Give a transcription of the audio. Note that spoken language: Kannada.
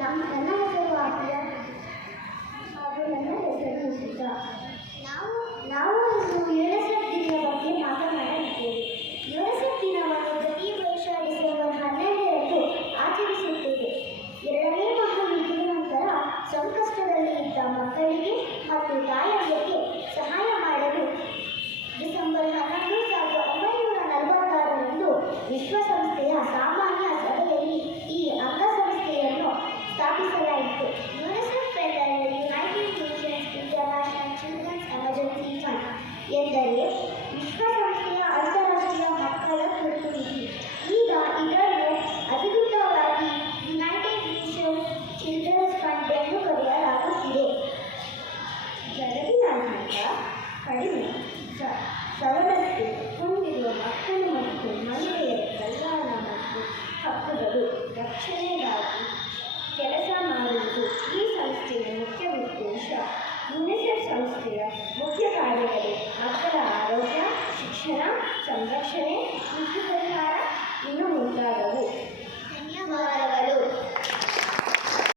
ನನ್ನ ಹೆಸರು ಆದ್ಯ ಹಾಗೂ ನನ್ನ ಹೆಸರು ಮುಸಿತಾ. ನಾವು ಇಂದು ಯುನಿಸೆಫ್ ದಿನದ ಬಗ್ಗೆ ಮಾತನಾಡಲಿದ್ದೇವೆ. ಯುನಿಸೆಫ್ ದಿನವನ್ನು ಪ್ರತಿ ವರ್ಷ ಡಿಸೆಂಬರ್ 12ರಂದು ಆಚರಿಸುತ್ತೇವೆ. ಎರಡನೇ ಮಹಾಯುದ್ಧದ ನಂತರ ಸಂಕಷ್ಟದಲ್ಲಿ ಇದ್ದ ಮಕ್ಕಳಿಗೆ ಮತ್ತು ತಾಯಂದಿರಿಗೆ ಸಹಾಯ ಮಾಡಲು ಡಿಸೆಂಬರ್ 11, 1946ರಂದು ವಿಶ್ವಸಂಸ್ಥೆಯ ಸಾಮಾನ್ಯ ಸಭೆಯಲ್ಲಿ ಈ ಅಂಗಸಂಸ್ಥೆಯನ್ನು ಸ್ಥಾಪಿಸಲಾಯಿತು. ಯುನಿಸೆಫ್ ಎಂದರೆ United Nations International Children's Emergency Fund ಎಂದರೆ ವಿಶ್ವಸಂಸ್ಥೆಯ ಅಂತಾರಾಷ್ಟ್ರೀಯ ಮಕ್ಕಳ ತುರ್ತು ನಿಧಿ. ಈಗ ಇದನ್ನು ಅಧಿಕೃತವಾಗಿ ಯುನೈಟೆಡ್ ನೇಷನ್ಸ್ ಚಿಲ್ಡ್ರನ್ಸ್ ಫಂಡ್ ಎಂದು ಕರೆಯಲಾಗುತ್ತಿದೆ. ಜಗತ್ತಿನಾದ್ಯಂತ ಕಡಿಮೆ ಸವಲತ್ತು ಹೊಂದಿರುವ ಮಕ್ಕಳು ಮತ್ತು ಮಹಿಳೆಯರ ಕಲ್ಯಾಣ ಮತ್ತು ಹಕ್ಕುಗಳು ರಕ್ಷಣೆಗಾಗಿ ಕೆಲಸ ಮಾಡುವುದು ಈ ಸಂಸ್ಥೆಯ ಮುಖ್ಯ ಉದ್ದೇಶ. ಯುನಿಸೆಫ್ ಸಂಸ್ಥೆಯ ಮುಖ್ಯ ಕಾರ್ಯಗಳು ಮಕ್ಕಳ ಆರೋಗ್ಯ, ಶಿಕ್ಷಣ, ಸಂರಕ್ಷಣೆ,